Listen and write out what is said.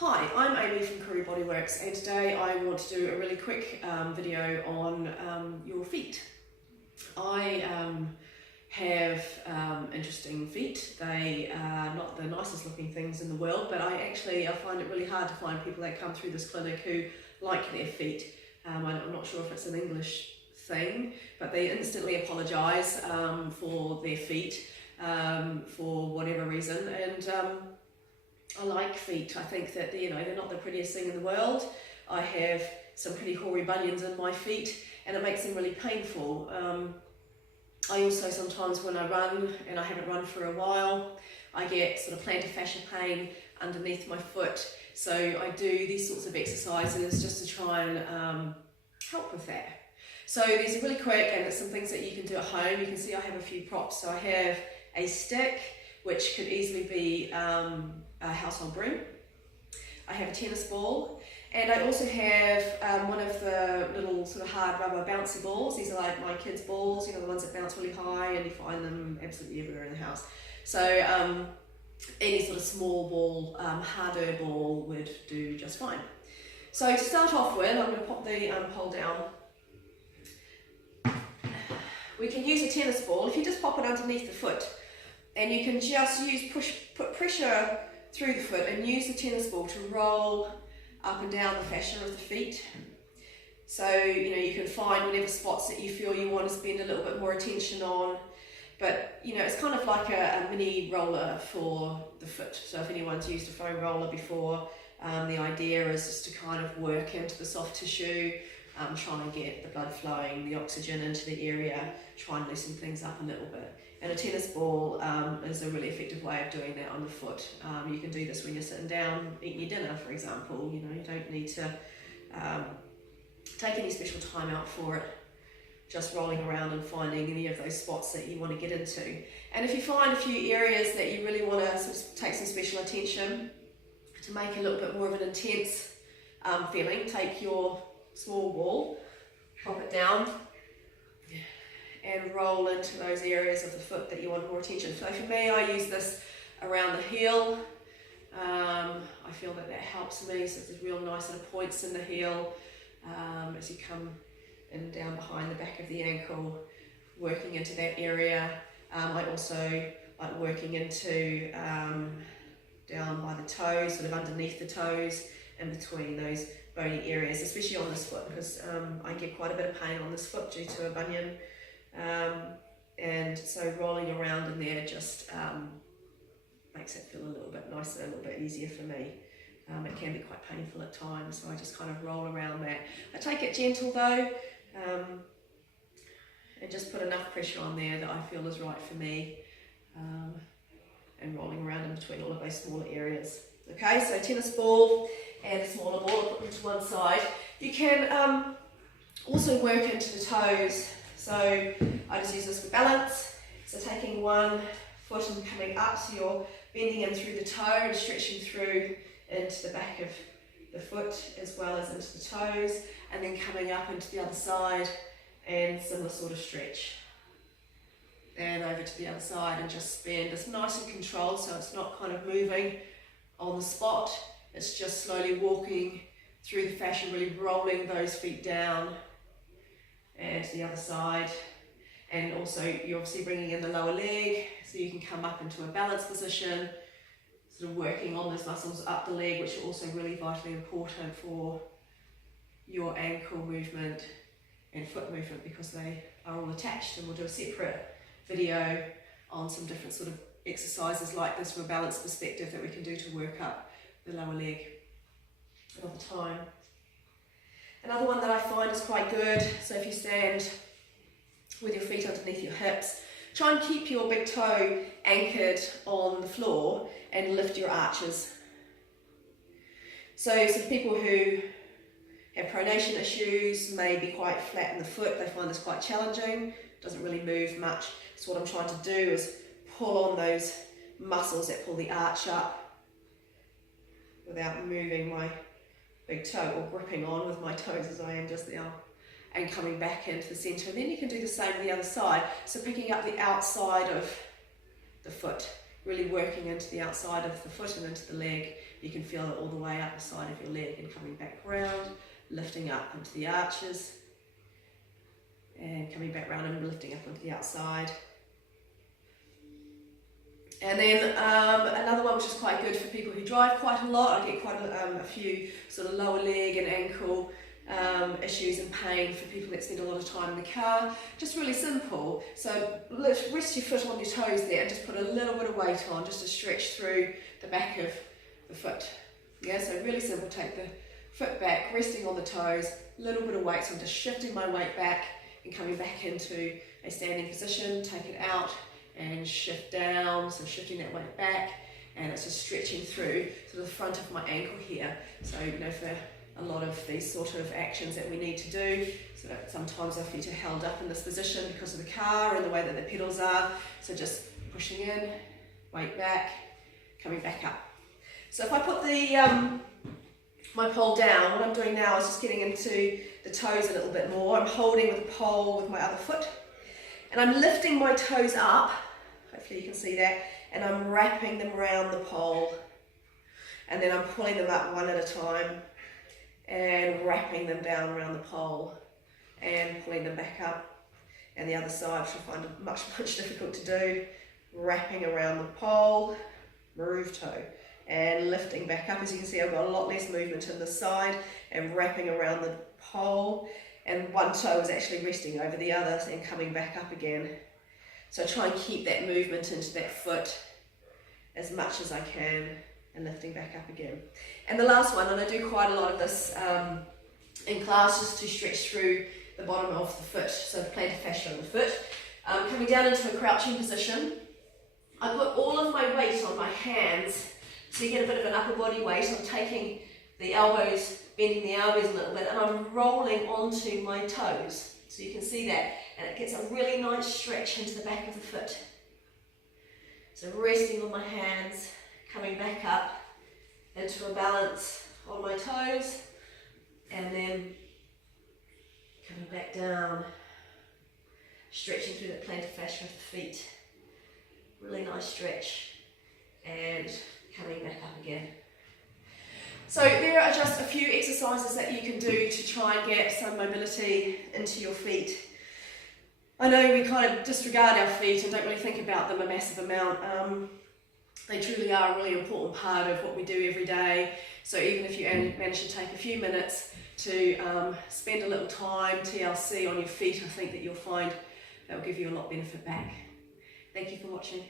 Hi, I'm Amy from Curry Bodyworks, and today I want to do a really quick video on your feet. I have interesting feet. They are not the nicest looking things in the world, but I find it really hard to find people that come through this clinic who like their feet. I'm not sure if it's an English thing, but they instantly apologise for their feet for whatever reason, and I like feet. I think that they're not the prettiest thing in the world. I have some pretty hoary bunions in my feet and it makes them really painful. I also sometimes when I run, and I haven't run for a while, I get sort of plantar fascia pain underneath my foot. So I do these sorts of exercises just to try and help with that. So these are really quick, and there's some things that you can do at home. You can see I have a few props. So I have a stick, which could easily be a household broom. I have a tennis ball, and I also have one of the little sort of hard rubber bouncy balls. These are like my kids' balls, the ones that bounce really high, and you find them absolutely everywhere in the house. So any sort of small ball, harder ball would do just fine. So to start off with, I'm going to pop the pole down. We can use a tennis ball if you just pop it underneath the foot, and you can just put pressure through the foot and use the tennis ball to roll up and down the fascia of the feet. So you can find whatever spots that you feel you want to spend a little bit more attention on, but it's kind of like a mini roller for the foot. So if anyone's used a foam roller before, the idea is just to kind of work into the soft tissue, trying to get the blood flowing, the oxygen into the area, try and loosen things up a little bit. And a tennis ball is a really effective way of doing that on the foot. You can do this when you're sitting down eating your dinner, for example. You don't need to take any special time out for it. Just rolling around and finding any of those spots that you want to get into. And if you find a few areas that you really want to sort of take some special attention to make a little bit more of an intense feeling, take your small ball, pop it down, and roll into those areas of the foot that you want more attention. So for me, I use this around the heel. I feel that helps me, so there's real nice sort of points in the heel as you come in and down behind the back of the ankle, working into that area. I also like working into down by the toes, sort of underneath the toes, in between those bony areas, especially on this foot, because I get quite a bit of pain on this foot due to a bunion. And so rolling around in there just makes it feel a little bit nicer, a little bit easier for me. It can be quite painful at times, so I just kind of roll around that. I take it gentle though, and just put enough pressure on there that I feel is right for me, and rolling around in between all of those smaller areas. Okay, so tennis ball and a smaller ball, put them to one side. You can also work into the toes. So I just use this for balance. So taking one foot and coming up, so you're bending in through the toe and stretching through into the back of the foot as well as into the toes, and then coming up into the other side and similar sort of stretch. And over to the other side and just bend. It's nice and controlled, so it's not kind of moving on the spot. It's just slowly walking through the fascia, really rolling those feet down and to the other side. And also you're obviously bringing in the lower leg, so you can come up into a balanced position, sort of working on those muscles up the leg, which are also really vitally important for your ankle movement and foot movement, because they are all attached. And we'll do a separate video on some different sort of exercises like this from a balanced perspective that we can do to work up the lower leg another time. Another one that I find is quite good, so if you stand with your feet underneath your hips, try and keep your big toe anchored on the floor and lift your arches. So people who have pronation issues, may be quite flat in the foot, they find this quite challenging, doesn't really move much. So what I'm trying to do is pull on those muscles that pull the arch up without moving my big toe, or gripping on with my toes as I am just now, and coming back into the centre. And then you can do the same on the other side, so picking up the outside of the foot really working into the outside of the foot and into the leg. You can feel it all the way up the side of your leg and coming back round, lifting up into the arches, and coming back round and lifting up into the outside. And then another one which is quite good for people who drive quite a lot. I get quite a few sort of lower leg and ankle issues and pain for people that spend a lot of time in the car. Just really simple. So rest your foot on your toes there and just put a little bit of weight on just to stretch through the back of the foot. Yeah, so really simple. Take the foot back, resting on the toes, a little bit of weight. So I'm just shifting my weight back and coming back into a standing position. Take it out and shift down. So shifting that weight back, and it's just stretching through to the front of my ankle here. So, you know, for a lot of these sort of actions that we need to do, so that sometimes our feet are held up in this position because of the car and the way that the pedals are. So just pushing in, weight back, coming back up. So if I put the my pole down, what I'm doing now is just getting into the toes a little bit more. I'm holding with the pole with my other foot, and I'm lifting my toes up, hopefully you can see that, and I'm wrapping them around the pole, and then I'm pulling them up one at a time and wrapping them down around the pole and pulling them back up. And the other side, which I find much difficult to do, wrapping around the pole, move toe, and lifting back up. As you can see, I've got a lot less movement in this side, and wrapping around the pole, and one toe is actually resting over the other and coming back up again. So try and keep that movement into that foot as much as I can, and lifting back up again. And the last one, and I do quite a lot of this in class, just to stretch through the bottom of the foot, so the plantar fascia on the foot. Coming down into a crouching position, I put all of my weight on my hands, so you get a bit of an upper body weight. I'm taking the elbows, bending the elbows a little bit, and I'm rolling onto my toes. So you can see that, and it gets a really nice stretch into the back of the foot. So resting on my hands, coming back up into a balance on my toes, and then coming back down, stretching through the plantar fascia of the feet. Really nice stretch, and coming back up again. So there are just a few exercises that you can do to try and get some mobility into your feet. I know we kind of disregard our feet and don't really think about them a massive amount. They truly are a really important part of what we do every day. So even if you manage to take a few minutes to spend a little time TLC on your feet, I think that you'll find that will give you a lot of benefit back. Thank you for watching.